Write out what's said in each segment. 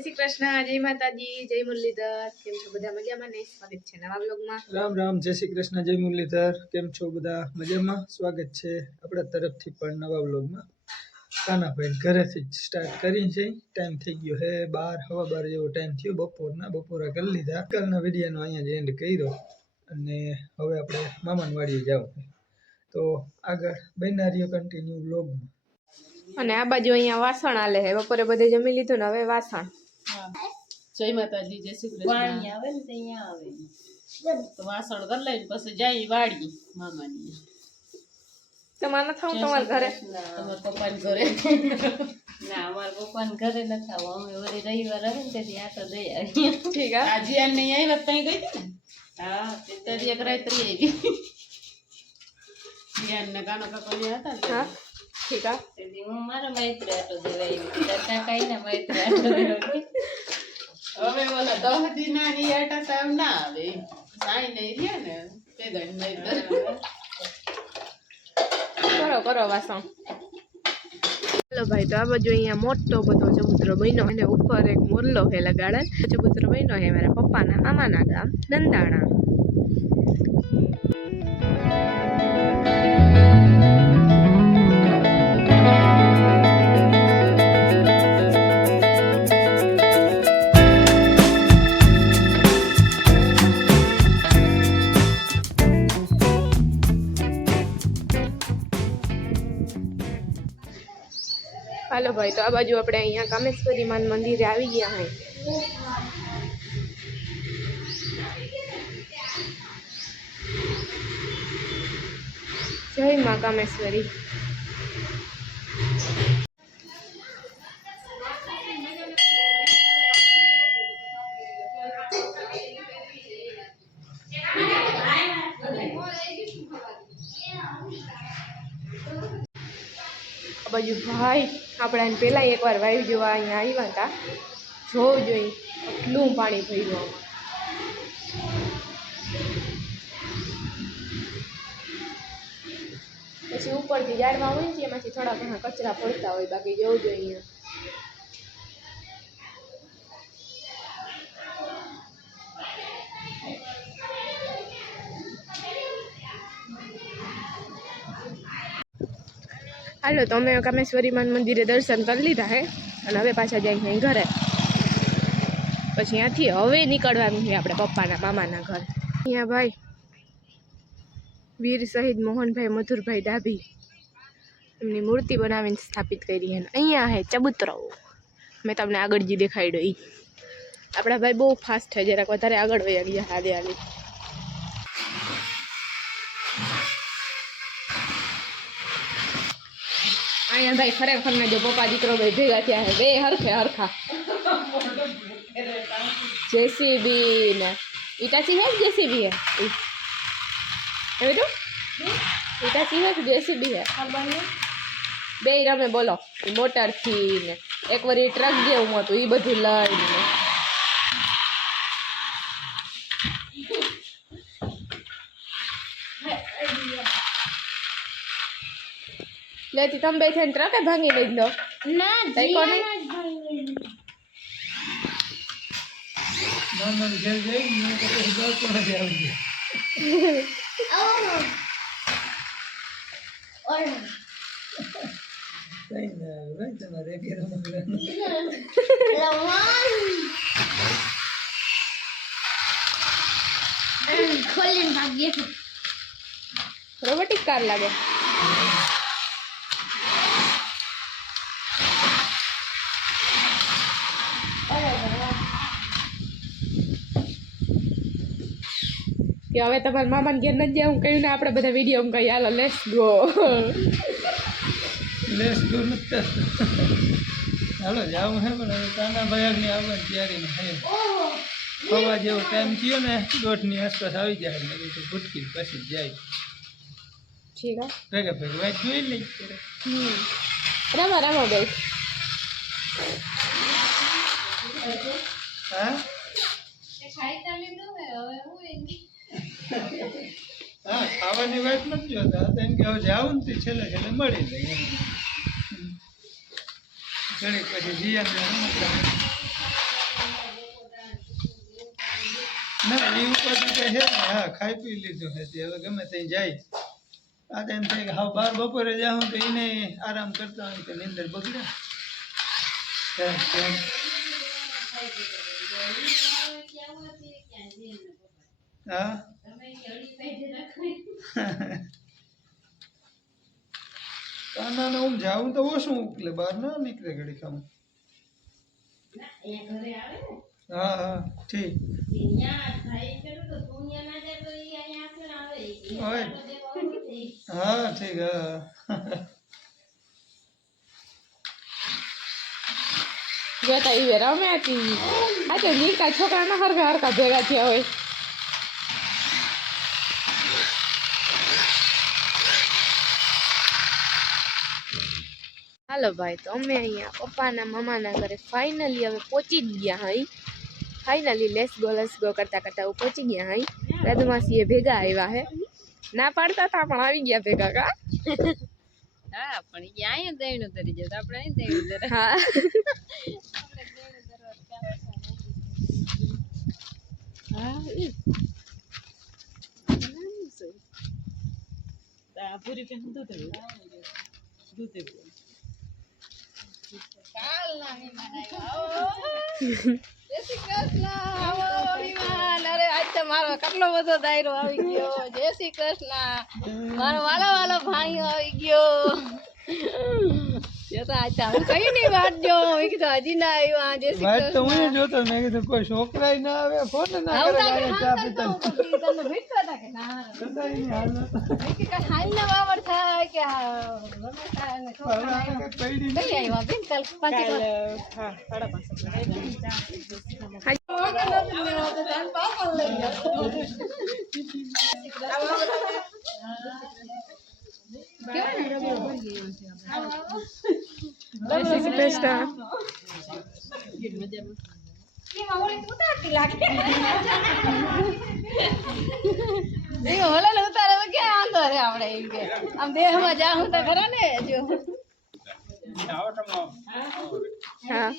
જય શ્રી કૃષ્ણ જય માતાજી જય મુરલીધર. કેમ છો બધા મજામાં ને? સ્વાગત છે નવા બ્લોગમાં રામ રામ જય શ્રી કૃષ્ણ જય મુરલીધર. કેમ છો બધા મજામાં? સ્વાગત છે આપણા તરફથી પણ નવા બ્લોગમાં કાનાભાઈ ઘરેથી જ સ્ટાર્ટ કરી છે. ટાઈમ થઈ ગયો હે બાર હવા બાર જેવો ટાઈમ થયો. બપોરના બપોરા કરી લીધા. કાલના વિડીયોનો અહીંયા જ એન્ડ કર્યો. અને હવે આપણે મામાન વાડીએ જાવ તો આગળ બનનારીઓ કન્ટિન્યુ બ્લોગમાં અને આ બાજુ અહીંયા વાસણ આલે હે બપોરે બધે જમી લીધું ને હવે વાસણ. જય માતાજી જય શ્રી કૃષ્ણ. આવે ને ત્યાં આવે. તો વાસણ કરી લઈને પછી જાય વાડી મામાની. તમારે નથી થાવ તમારા ઘરે? તમારા પપ્પાને ઘરે? ના અમારા પપ્પાને ઘરે નથી આવું અમે વળી રવિવાર આવે ને તેથી આ તો દઈ આવી ઠીક આ આજે આ નહીં આવી ત્યાં ગઈ હતી ને? હા. તે તારી એક રાત્રી આવી જીયાન ને કાનો કાકો હતા ને હા. ઠીક આ તેથી હું મારા મૈત્ર આટો દેવા આવી તાર કાકા એના મૈત્ર આટો દેવા હવે ઓલા દહદી નાની આટા સાહેબ ના આવે. સાઈ નહીં રહ્યા ને, તે દંડ મૈત્ર કરો કરો વાસણ. ચાલો ભાઈ, તો આ બાજુ અહીંયા મોટો બધો ચબૂતરો બન્યો અને ઉપર એક મોરલો હે લગાડેલ. ચબૂતરો બન્યો હે મારા પપ્પાના મામાના ગામ નંદાણા હાલો ભાઈ, તો આ બાજુ આપણે અહીંયા કામેશ્વરી માન મંદિરે આવી ગયા હે. જય માં કામેશ્વરી. આ બાજુ ભાઈ આપણે એને પહેલાં એકવાર વાયુ જોવા અહીંયા આવ્યા હતા. જોવું જોઈએ. આટલું પાણી ભર્યું પછી ઉપરથી ઝાડમાં હોય છે એમાંથી થોડા ઘણા કચરા પડતા હોય. બાકી જવું જોઈએ અહીંયા. હાલો, તો અમે કામેશ્વરી માન મંદિરે દર્શન કરી લીધા હે. અને હવે પાછા જાય ઘરે. પછી ત્યાંથી હવે નીકળવાનું છે આપણે પપ્પાના મામાના ઘર. અહીંયા ભાઈ, વીર શહીદ મોહનભાઈ મધુરભાઈ ડાભી. એમની મૂર્તિ બનાવીને સ્થાપિત કરી અને અહીંયા હે ચબૂતરો મેં તમને આગળ જે દેખાડ્યો એ આપણા ભાઈ બહુ ફાસ્ટ છે, જરાક વધારે આગળ વયા ગયા હાલે હાલી. અહીંયા ભાઈ ખરેખર ને જો પપ્પા દીકરો ભાઈ ભેગા થયા છે બે હરખે હરખા. જેસીબી ને. ઈટાચી હે જેસીબી હે? ઈ. હે બેટું ઈટાચી હે જેસીબી હે? બે રમે બોલો. મોટરથી ને. એક વાર ટ્રક જેવું હતું એ બધું લઈને લેતી તમે બે થઈને ટ્રકે ભાંગી લઈ લો. તઈ કોને? રોબોટિક કાર જઈને કે હવે તમારા મામાને ઘેર નથી જવું કહ્યું ને આપણે બધા વીડિયો કહી હાલો લેસ ગો લેસ ગો. હાલો જાવું હે પણ હવે કાનાભાઈ આગની આવવાની તૈયારી હે. હવા જેવો ટાઈમ થયો ને દોઢની આસપાસ આવી જાય એટલે કીધું ભૂટકી પછી જાય. ઠીક ભેગા ભેગા વાંચ જોઈ લઈ રામા રામા બે હા? હા ખાવાની વાત નથી જોતા એમ કે હવે જાવું ને છેલ્લે છેલ્લે મળી જાય. ઘડીક પછી રમત ના એ ઉપાધિ તો હે હા, ખાઈ પી લીધું છે. હવે ગમે ત્યાં જાય. આ તો એમ થાય કે હા બાર બપોરે જાઉં તો એને આરામ કરતા હોય તો નીંદર બગડે? હા? કાના હું જાઉં તો ઓછું ઉકલે બહાર ના નીકળે ઘડી કામ હા હા, ઠીક. હોય હા, ઠીક, હા જોતા એ રમે હતી. આ તો નીકા છોકરાના હરખા હરખા ભેગા થયા હોય. હાલો ભાઈ તો અમે અહીંયા પપ્પાના મામાના ઘરે ફાઇનલી હવે પહોંચી જ ગયા હઈ finally let's go let's go કરતા કરતા પહોંચી ગયા હઈ રાધમાસી એ ભેગા આવ્યા હે. ના પાડતા હતા પણ આવી ગયા ભેગા કા? હા પણ અહીંયા દહીણું ધરી જાય આપણે અહીં દહીણું ધરે હા. પૂરી કે દૂધ દૂધ કાલ ના મહેમાન આવ્યા જય શ્રી કૃષ્ણ આવો વિમાન અરે આજ તો મારો કેટલો બધો દાયરો આવી ગયો જય શ્રી કૃષ્ણ. મારો વાલો વાલો ભાઈ આવી ગયો. કઈ નહીં વાત જો મેં કીધું હજી ના આવ્યો જય શ્રી વાત તો કૃષ્ણ. હું જોતો મેં કીધું કોઈ છોકરાય ના આવે ફોન ના આવું કરે લાગે ચા હા પીતા. કરતો હું પછી તમને ભેટતા હતા કે ના? કદાય નહીં હાલ મેં કીધું કે હાલના વાવડ થાય કે આ ગમે થાય અને છોકરા આવ્યા. પડી કઈ આવ્યા બેન કાલ પાંચ એક વાર? જય શ્રી કૃષ્ણ એ ઓલા ને ઉતારે તો ક્યાં વાંધો રે આપણે એમ કે આમ દેહમાં જાહું તો ખરા ને જો હા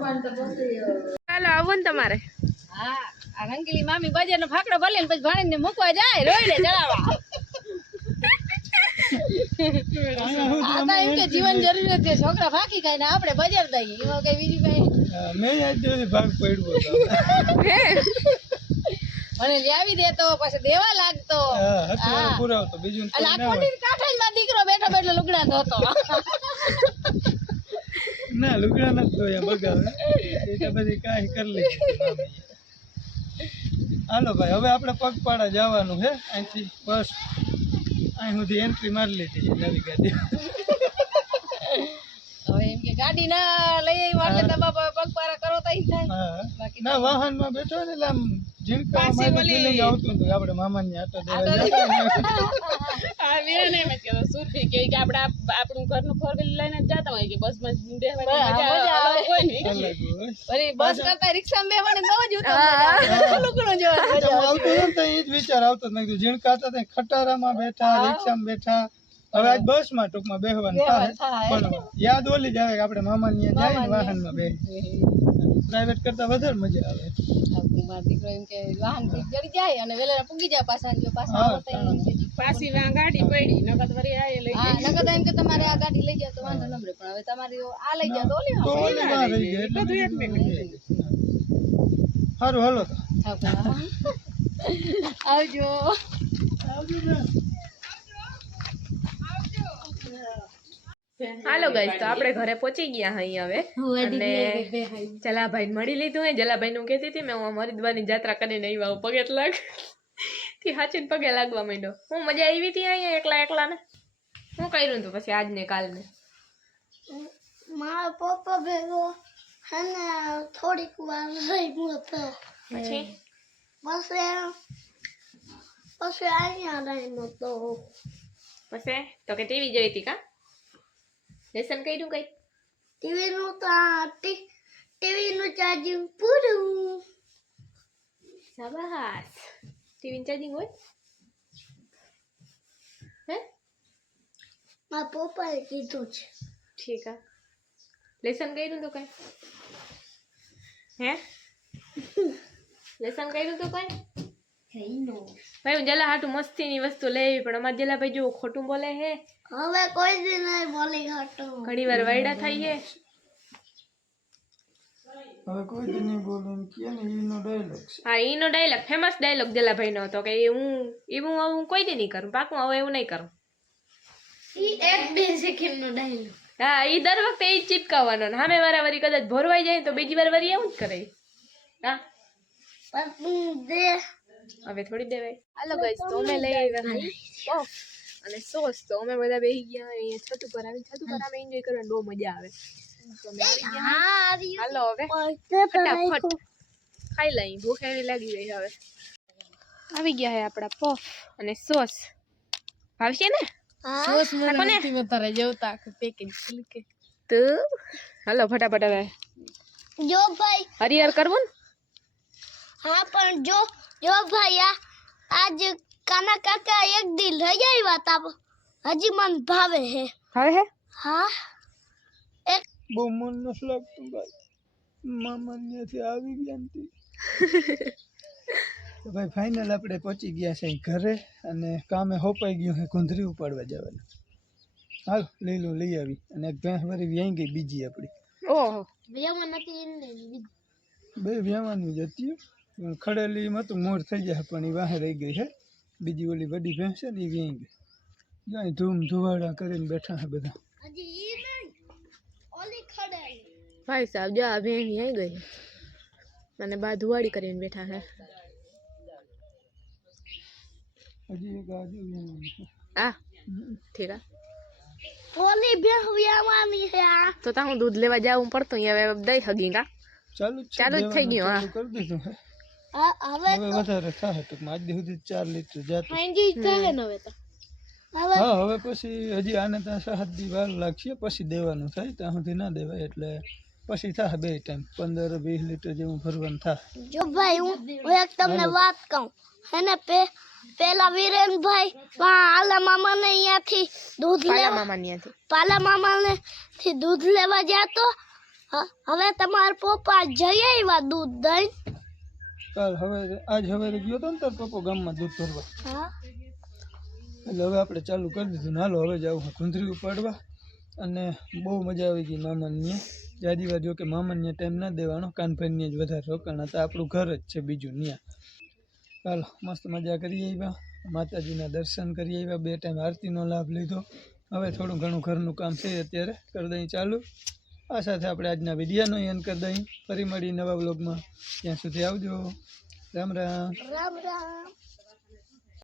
ચાલો આવો ને તમારે. હા આ રંગીલી મામી બજારનો ફાકડો ભલે ને પછી ભાણીને મૂકવા જાય રોઈને ચડાવવા. આ તો એમ કે જીવન જરૂરિયાત છે છોકરા ફાંકી ખાય ને આપણે બજાર દઈએ એમાં કઈ બીજું કઈ? મેં આજ ભાગ પડ્યો મને લાવી દેતો પછી દેવા લાગતો. પુરાવતો બીજું ના. કાંઠા માં દીકરો બેઠો બેઠો લુગડા ધોતો ના લુગડા નથી ધોયા બગાવે. એ તો બધી કાંઈ કરી લીધી હાલો ભાઈ હવે આપણે પગપાળા જવાનું છે અહીંથી બસ. અહીં સુધી એન્ટ્રી મારી લીધી છે નવી ગાડી. હવે એમ કે ગાડી ના લઈ આવી એટલે તમારા પગપાળા કરો તો થાય. બાકી ના વાહનમાં બેઠો ને એટલે આમ આપણે મામાની આટો દેવા જતા ને. આ વીરાને એમ જ કહેતો, સુરભી કહે કે આપણે આપણું ઘરનું four wheeler લઈને જ હોય કે બસમાં જ મજા મજા આવે. અલગ હોય ને. અલગ હોય વળી બસ કરતા રિક્ષામાં બેહવાની જ આવતું ને તો એ જ વિચાર આવતો. મેં હતા ખટારામાં બેઠા રિક્ષામાં બેઠા. હવે આજ બસમાં ટૂંકમાં બેહવાનું થાય. થાય. યાદ ઓલી જ આવે કે આપણે મામાની વાહન જાય વાહનમાં બે પ્રાઇવેટ કરતા વધારે મજા આવે. મારો દીકરો એમ કે વાહનથી જાય અને વેલેરા પૂગી જાય પાછા જો પાછા પાછી વાં ગાડી પડી નકર વરી આ લઈ હા નકર એમ કે તમારે આ ગાડી લઈ જાવ તો વાંધો ન પડે પણ હવે તમારી આ લઈ જાવ તો ઓલી તો ઓલી માં રહી જાય એટલે મજા આવી. સારું હાલો આવજો. આવજો હાલો ગાઈસ તો આપણે ઘરે પહોંચી ગયા અહીં હવે. અને જલાભાઈ મળી લીધું હે. જલાભાઈ નું કહેતી હતી મેં હું હરિદ્વારની જાત્રા કરીને આવી આવું પગે લાગથી હાચીને પગે લાગવા માંડ્યો. હું મજા આવી હતી અહીંયા એકલા એકલા ને હું કર્યું તું પછી આજને કાલને? મારા પપ્પા ભેગો અને થોડીક વાર રહી ગયો હતો. પછી? પછી પછી અહીંયા રહીને તો. પછી? તો કે ટીવી જોઈતી કા? લેસન કર્યું કઈ? ટીવી નું તો ટીવી નું ચાર્જિંગ પૂરું. શાબાશ ટીવી ચાર્જિંગ હોય? હે? મારા પપ્પાએ કીધું છે. ઠીક આ લેસન કર્યું તો કઈ? હે? લેસન કર્યું તો કઈ? ભાઈ હું જલા હાટું મસ્તીની વસ્તુ લેવી પણ અમારે જલા ભાઈ જો ખોટું બોલે હે. હવે કોઈ દી નહીં બોલી ઘાટો. ઘણી વાર વાયડા થઈએ. હવે કોઈ દી નહીં બોલું કે ને ઈનો ડાયલોગ હા એનો ડાયલોગ ફેમસ ડાયલોગ જલાભાઈનો હતો કે એ હું એવું હું કોઈ દી નહીં કરું પાકું હવે એવું નહીં કરું. ઈ એક બે સેકન્ડ નો ડાયલોગ હા એ દર વખતે ઈ ચીપકાવવાનો ને સામે વારા વરી કદાચ ભરવાઈ જાય તો બીજી વાર વરી એવું જ કરે. હા? પણ દે હવે થોડી દેવાય. હાલો ગાઈસ તો અમે લઈ આવ્યા પફ અને સોસ તો અમે બધા બેસી ગયા અહીંયા છત ઉપર આવી છત ઉપર અમે એન્જોય કરવાની બહુ મજા આવે. હાલો હવે. ફટાફટ. ખાઈ લઈ ભૂખ એવી લાગી ગઈ હવે. આવી ગયા હે આપણા પફ અને સોસ. ભાવશે ને? હા. સોસ મને નથી વધારે જોતા જેવતા પેકેજ ખુલકે તો? હાલો ફટાફટ હવે. જો ભાઈ. હરિહર કરવું ને? હા પણ જો જો ભાઈ આ આજ કાના કાકા એક દી લઈ આવ્યા તા હજી મન ભાવે હે. ભાવે હે? હા. એક બહુ મન નથી લાગતું ભાઈ. મામા ત્યાંથી આવી ગયા ને તો. ભાઈ ફાઇનલ આપણે પહોંચી ગયા છે ઘરે અને કામે હોપાઈ ગયું છે કુંધરી ઉપાડવા જવાનું. હાલ લીલું લઈ આવી અને એક ભેંસ વળી વ્યાઈ ગઈ બીજી આપણી. ઓહો. વેમાં નથી બે. વ્યાવાની જ હતી. ખડેલી માં તો મોર થઈ જાય પણ એ વાહે રહી ગઈ છે. બીજી ઓલી વડી ભેંસ છે ને એ વ્યાઈ ગઈ જાય ધૂમ ધુવાડા કરીને બેઠા છે બધા. હજી ઈ નહીં ઓલી ખડે ભાઈ સાહેબ જો આ ભેણી આવી ગઈ. અને બા ધુવાડી કરીને બેઠા હે હજી એક આજુ વ્યાવાની છે. આ ઠીક. આ ઓલી બે વેવાની હે આ. તો તા હું દૂધ લેવા જાવું પડતું હવે દઈ હગી કા? ચાલુ જ છે ચાલુ જ થઈ દેવાનું ગયું, ચાલુ કરી દીધું છે આ હવે હવે વધારે થાય ટૂંકમાં આજ દી સુધી ચાર લીટર જાતું. ને હવે તો. હા હવે પછી હજી આને ત્યાં સાત દી વાર લાગશે પછી દેવાનું થાય ત્યાં સુધી ના દેવાય એટલે પછી થાય બે ટાઈમ પંદર વીસ લીટર જેવું ભરવાનું થાય. જો ભાઈ હું હું એક તમને વાત કહું. હેને પે પેલા વિરેનભાઈ આલા મામાને અહીંયાથી દૂધ લેવા મામા ત્યાંથી પાલા મામાને થી દૂધ લેવા જતો. હ- હવે તમારા પપ્પા જઈ આવ્યા દૂધ દઈ કાલ હવે આજ હવે ગયો હતો ને તાર પપ્પો ગામમાં દૂધ ભરવા. એટલે હવે આપણે ચાલુ કરી દીધું. નાલો હાલો હવે જાઉં હું કુંદરી ઉપાડવા અને બહુ મજા આવી ગઈ મામાને જાદી વાર જો કે મામાને ટાઈમ ના દેવાનો કાનભાઈને જ વધારે રોકાણ હતા. આપણું ઘર જ છે બીજું ત્યાં ચાલો મસ્ત મજા કરી આવ્યા. માતાજીના દર્શન કરી આવ્યા. બે ટાઈમ આરતીનો લાભ લીધો. હવે થોડું ઘણું ઘરનું કામ છે અત્યારે. કરી દઈ ચાલુ. આ સાથે આપણે આજના વિડીયાનો એન્ડ કરી દઈ ફરી મળી નવા બ્લોગમાં ત્યાં સુધી આવજો. રામ રામ. રામ રામ.